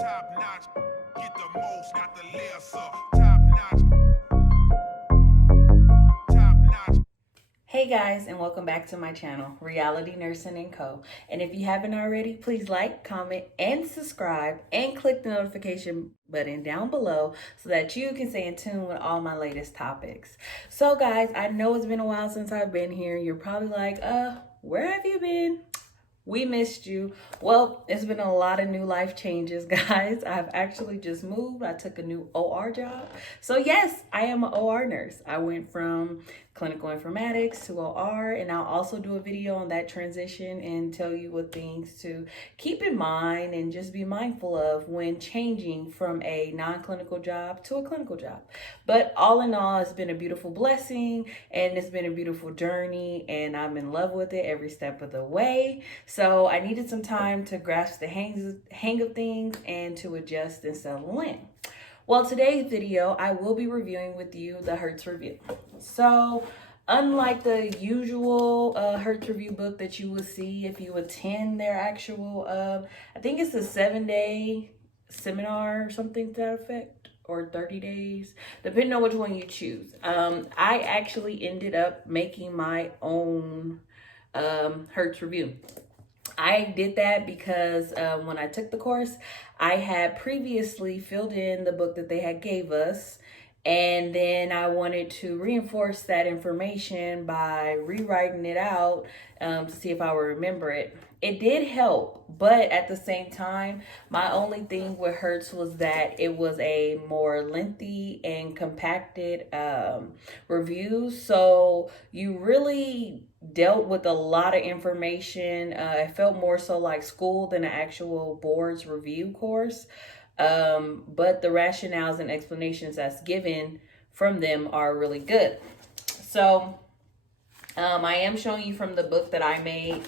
Top notch, get the most, got the lesser. Top notch, top notch. Hey guys, and welcome back to my channel, Reality Nursing & Co. And if you haven't already, please like, comment, and subscribe, and click the notification button down below so that you can stay in tune with all my latest topics. So guys, I know it's been a while since I've been here. You're probably like, where have you been? We missed you. Well, it's been a lot of new life changes, guys. I've actually just moved. I took a new OR job. So yes, I am an OR nurse. I went from clinical informatics to OR, and I'll also do a video on that transition and tell you what things to keep in mind and just be mindful of when changing from a non-clinical job to a clinical job. But all in all, it's been a beautiful blessing and it's been a beautiful journey, and I'm in love with it every step of the way. So I needed some time to grasp the hang of things and to adjust and settle in. Well, today's video, I will be reviewing with you the Hurst review. So unlike the usual Hurst review book that you will see if you attend their actual, I think it's a 7-day seminar or something to that effect, or 30 days, depending on which one you choose. I actually ended up making my own Hurst review. I did that because when I took the course, I had previously filled in the book that they had gave us, and then I wanted to reinforce that information by rewriting it out to see if I would remember it. It did help, but at the same time, my only thing with Hurst was that it was a more lengthy and compacted review. So you really dealt with a lot of information. It felt more so like school than an actual boards review course. But the rationales and explanations that's given from them are really good. So I am showing you from the book that I made.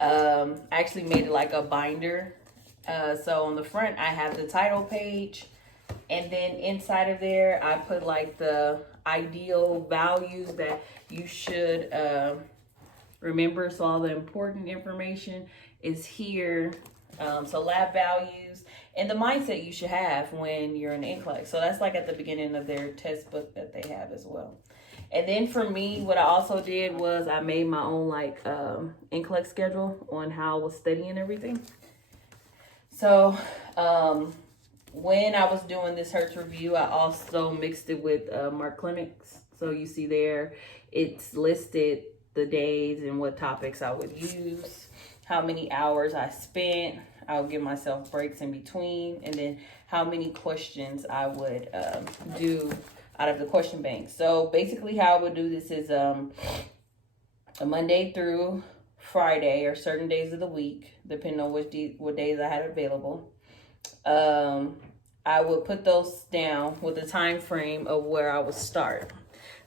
I actually made it like a binder. So on the front, I have the title page. And then inside of there, I put like the ideal values that you should remember. So all the important information is here. So lab values and the mindset you should have when you're in NCLEX. So that's like at the beginning of their test book that they have as well. And then for me, what I also did was I made my own like NCLEX schedule on how I was studying everything. So when I was doing this Hurst review, I also mixed it with Mark Clinics. So you see there, it's listed the days and what topics I would use, how many hours I spent. I would give myself breaks in between, and then how many questions I would do out of the question bank. So basically how I would do this is a Monday through Friday, or certain days of the week, depending on what days I had available. I would put those down with a time frame of where I would start.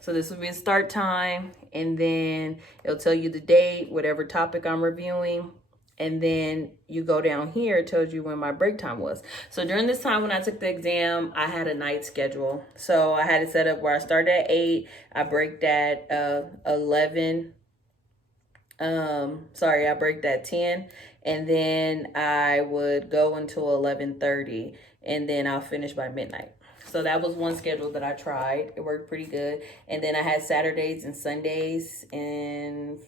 So this would be a start time, and then it'll tell you the date, whatever topic I'm reviewing. And then you go down here, it tells you when my break time was. So during this time when I took the exam, I had a night schedule. So I had it set up where I started at 8, I breaked at 11. I breaked at 10, and then I would go until 11:30, and then I'll finish by midnight. So that was one schedule that I tried. It worked pretty good. And then I had Saturdays and Sundays and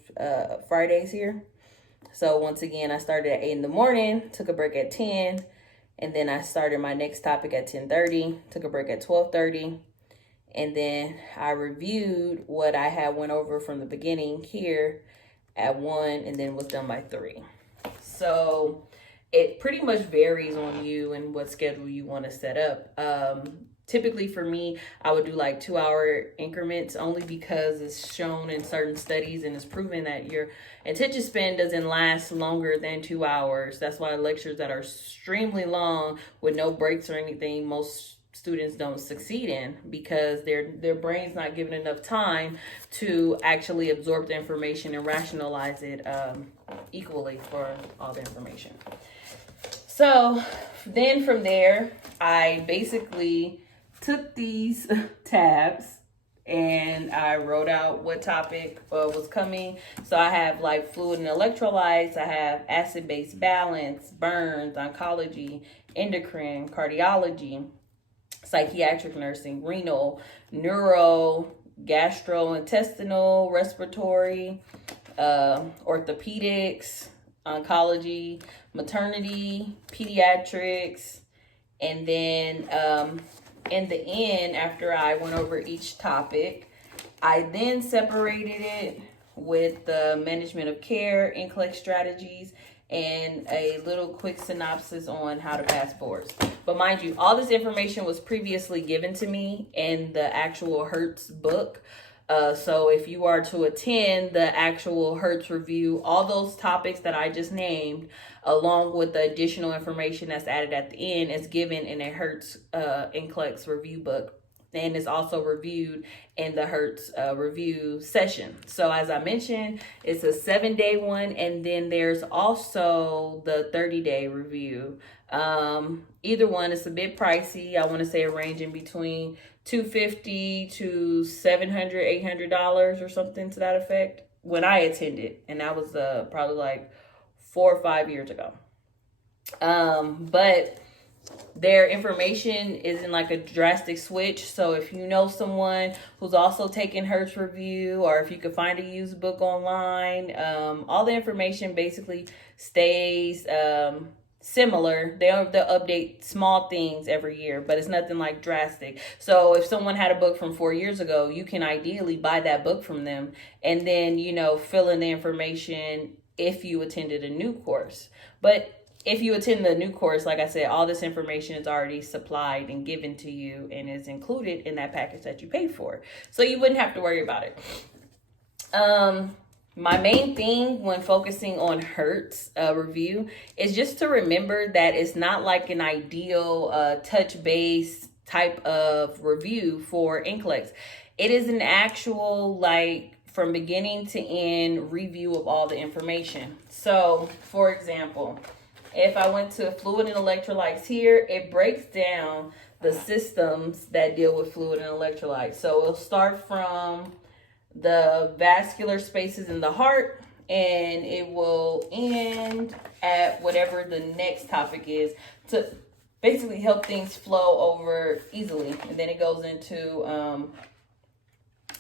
Fridays here. So once again, I started at 8 in the morning, took a break at 10, and then I started my next topic at 10:30, took a break at 12:30, and then I reviewed what I had went over from the beginning here at 1, and then was done by 3. So it pretty much varies on you and what schedule you want to set up. Typically for me, I would do like 2-hour increments, only because it's shown in certain studies and it's proven that your attention span doesn't last longer than 2 hours. That's why lectures that are extremely long with no breaks or anything, most students don't succeed in, because their brain's not given enough time to actually absorb the information and rationalize it equally for all the information. So then from there, I basically took these tabs and I wrote out what topic was coming. So I have like fluid and electrolytes, I have acid-base balance, burns, oncology, endocrine, cardiology, psychiatric nursing, renal, neuro, gastrointestinal, respiratory, orthopedics, oncology, maternity, pediatrics, and then in the end, after I went over each topic, I then separated it with the management of care, NCLEX strategies, and a little quick synopsis on how to pass boards. But mind you, all this information was previously given to me in the actual Hurst book. So if you are to attend the actual Hurst review, all those topics that I just named, along with the additional information that's added at the end, is given in a Hurst NCLEX review book, and is also reviewed in the Hurst review session. So as I mentioned, it's a 7-day one, and then there's also the 30-day review. Either one is a bit pricey. I want to say ranging between $250 to $700, $800 or something to that effect when I attended, and that was probably like 4 or 5 years ago. But their information isn't like a drastic switch. So if you know someone who's also taking Hurst review, or if you could find a used book online, all the information basically stays similar. They'll update small things every year, but it's nothing like drastic. So if someone had a book from 4 years ago, you can ideally buy that book from them and then, fill in the information if you attended a new course. But if you attend the new course, like I said, all this information is already supplied and given to you and is included in that package that you paid for. So you wouldn't have to worry about it. My main thing when focusing on Hurst review is just to remember that it's not like an ideal touch base type of review for NCLEX. It is an actual, like, from beginning to end review of all the information. So, for example, if I went to fluid and electrolytes here, it breaks down the systems that deal with fluid and electrolytes. So it'll start from the vascular spaces in the heart, and it will end at whatever the next topic is to basically help things flow over easily. And then it goes into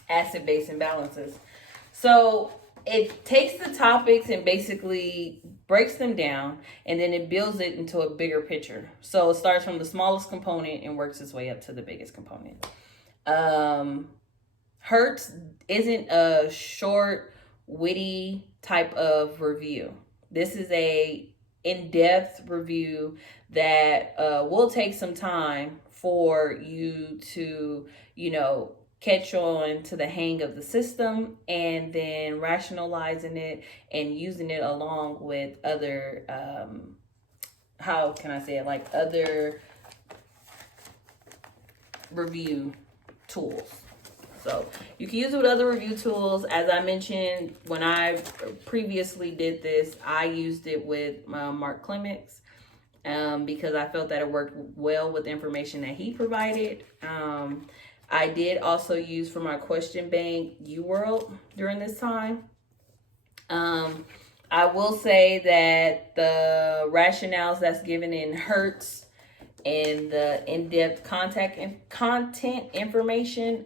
acid-base imbalances. So it takes the topics and basically breaks them down, and then it builds it into a bigger picture. So it starts from the smallest component and works its way up to the biggest component. Hurst isn't a short, witty type of review. This is a in-depth review that will take some time for you to, catch on to the hang of the system, and then rationalizing it and using it along with other, other review tools. So you can use it with other review tools. As I mentioned, when I previously did this, I used it with Mark Clements because I felt that it worked well with the information that he provided. I did also use for my question bank UWorld during this time. I will say that the rationales that's given in Hurst and the in-depth content information,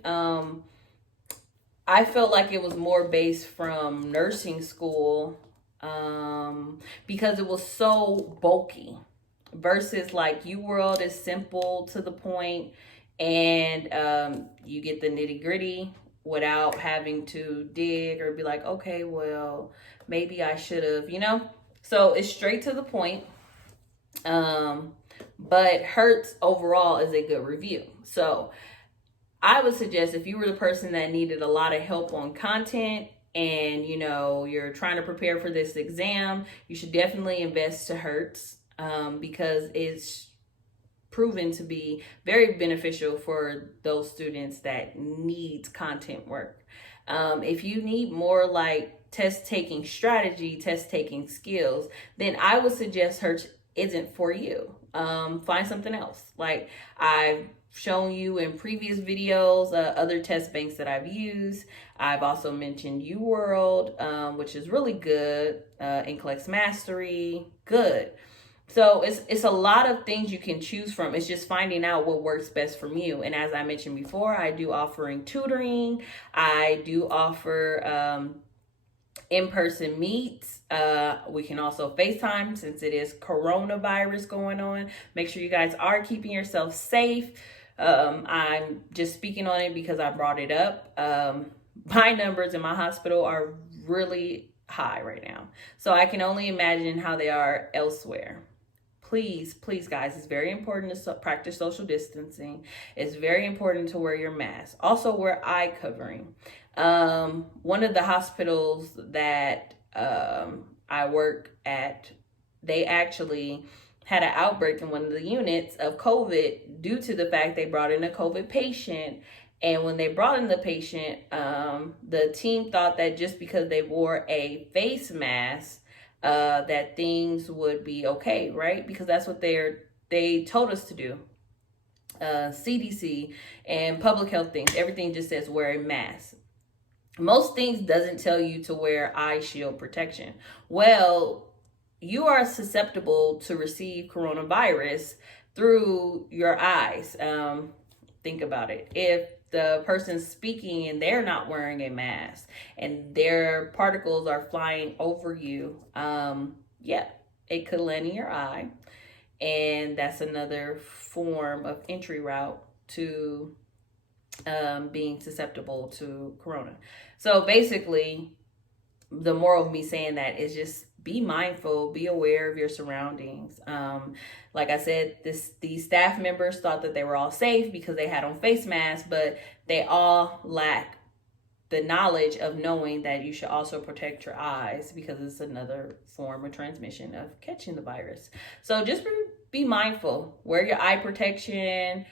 I felt like it was more based from nursing school because it was so bulky versus like UWorld is simple to the point, and you get the nitty-gritty without having to dig or be like, okay, well, maybe I should have, So it's straight to the point. But Hurst overall is a good review. So I would suggest if you were the person that needed a lot of help on content and, you're trying to prepare for this exam, you should definitely invest to Hurst because it's proven to be very beneficial for those students that needs content work. If you need more like test taking strategy, test taking skills, then I would suggest Hurst isn't for you. find something else. Like I've shown you in previous videos, other test banks that I've used. I've also mentioned UWorld, which is really good. NCLEX Mastery, good. So it's a lot of things you can choose from. It's just finding out what works best for you. And as I mentioned before, I do offering tutoring. I do offer in-person meets. We can also FaceTime since it is coronavirus going on. Make sure you guys are keeping yourself safe. I'm just speaking on it because I brought it up. My numbers in my hospital are really high right now. So I can only imagine how they are elsewhere. Please, guys, it's very important to practice social distancing. It's very important to wear your mask. Also, wear eye covering. One of the hospitals that I work at, they actually had an outbreak in one of the units of COVID due to the fact they brought in a COVID patient. And when they brought in the patient, the team thought that just because they wore a face mask, that things would be okay, right? Because that's what they told us to do. CDC and public health things, everything just says wear a mask. Most things doesn't tell you to wear eye shield protection. Well, you are susceptible to receive coronavirus through your eyes. Think about it. If the person's speaking and they're not wearing a mask and their particles are flying over you, it could land in your eye. And that's another form of entry route to being susceptible to corona. So basically, the moral of me saying that is just be mindful, be aware of your surroundings. Like I said, these staff members thought that they were all safe because they had on face masks, but they all lack the knowledge of knowing that you should also protect your eyes because it's another form of transmission of catching the virus. So just be mindful, wear your eye protection,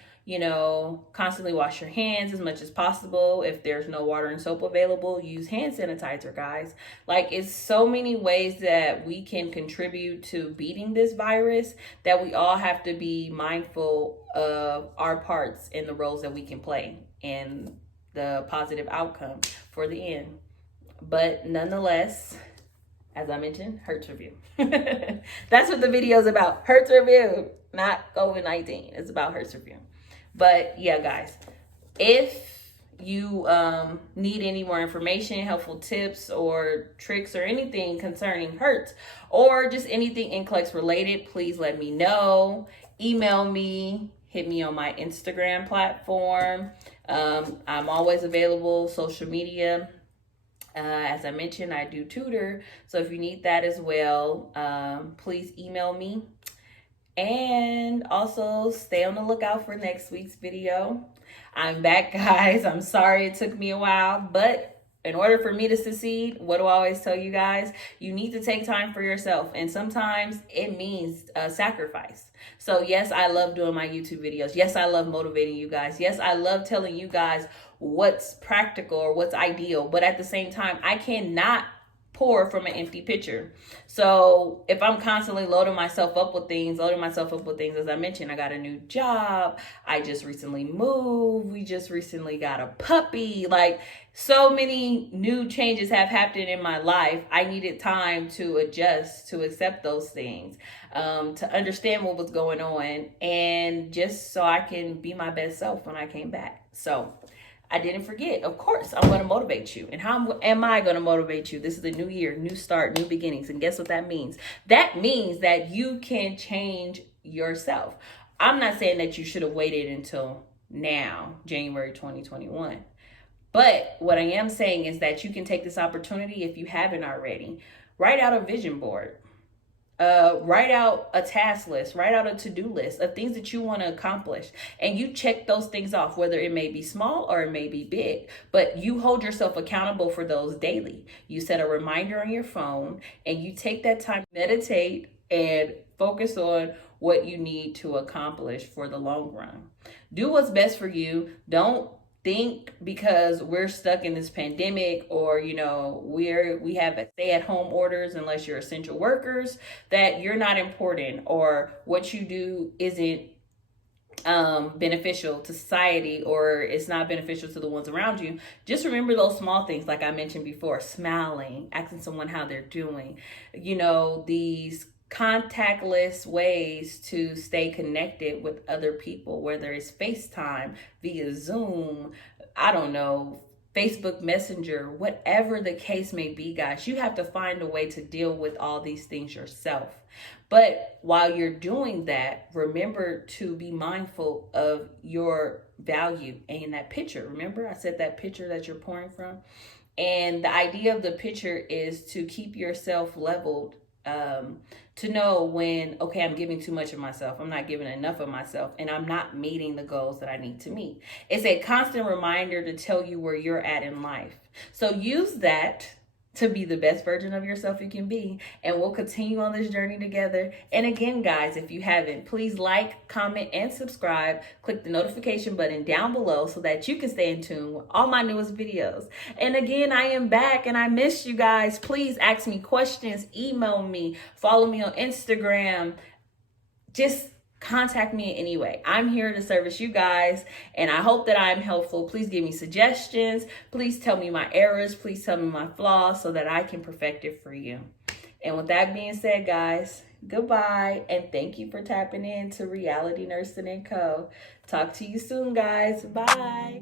constantly wash your hands as much as possible. If there's no water and soap available, use hand sanitizer, guys. Like, it's so many ways that we can contribute to beating this virus that we all have to be mindful of our parts in the roles that we can play and the positive outcome for the end. But nonetheless, as I mentioned, Hurst Review. That's what the video is about. Hurst Review, not COVID-19. It's about Hurst Review. But yeah, guys, if you need any more information, helpful tips or tricks or anything concerning Hurst or just anything NCLEX related, please let me know. Email me, hit me on my Instagram platform. I'm always available, social media. As I mentioned, I do tutor. So if you need that as well, please email me. And also stay on the lookout for next week's video. I'm back, guys. I'm sorry it took me a while, but in order for me to succeed, what do I always tell you guys? You need to take time for yourself. And sometimes it means sacrifice. So yes, I love doing my YouTube videos. Yes, I love motivating you guys. Yes, I love telling you guys what's practical or what's ideal. But at the same time, I cannot pour from an empty pitcher. So if I'm constantly loading myself up with things, as I mentioned, I got a new job. I just recently moved. We just recently got a puppy. Like, so many new changes have happened in my life. I needed time to adjust, to accept those things, to understand what was going on, and just so I can be my best self when I came back. So I didn't forget. Of course, I'm going to motivate you. And how am I going to motivate you? This is a new year, new start, new beginnings. And guess what that means? That means that you can change yourself. I'm not saying that you should have waited until now, January 2021. But what I am saying is that you can take this opportunity, if you haven't already, write out a vision board. Write out a task list, write out a to-do list of things that you want to accomplish. And you check those things off, whether it may be small or it may be big, but you hold yourself accountable for those daily. You set a reminder on your phone and you take that time to meditate and focus on what you need to accomplish for the long run. Do what's best for you. Don't think because we're stuck in this pandemic, or we have stay-at-home orders unless you're essential workers, that you're not important, or what you do isn't beneficial to society, or it's not beneficial to the ones around you. Just remember those small things, like I mentioned before: smiling, asking someone how they're doing, these contactless ways to stay connected with other people, whether it's FaceTime, via Zoom, I don't know, Facebook Messenger, whatever the case may be, guys. You have to find a way to deal with all these things yourself. But while you're doing that, remember to be mindful of your value. And in that picture, remember I said that picture that you're pouring from? And the idea of the picture is to keep yourself leveled, to know when, okay, I'm giving too much of myself, I'm not giving enough of myself, and I'm not meeting the goals that I need to meet. It's a constant reminder to tell you where you're at in life. So use that to be the best version of yourself you can be, and we'll continue on this journey together. And again, guys, if you haven't, please like, comment, and subscribe. Click the notification button down below so that you can stay in tune with all my newest videos. And again, I am back and I missed you guys. Please ask me questions, email me, follow me on Instagram. Just contact me in any way. I'm here to service you guys, and I hope that I'm helpful. Please give me suggestions. Please tell me my errors. Please tell me my flaws so that I can perfect it for you. And with that being said, guys, goodbye, and thank you for tapping in to Reality Nursing & Co. Talk to you soon, guys. Bye.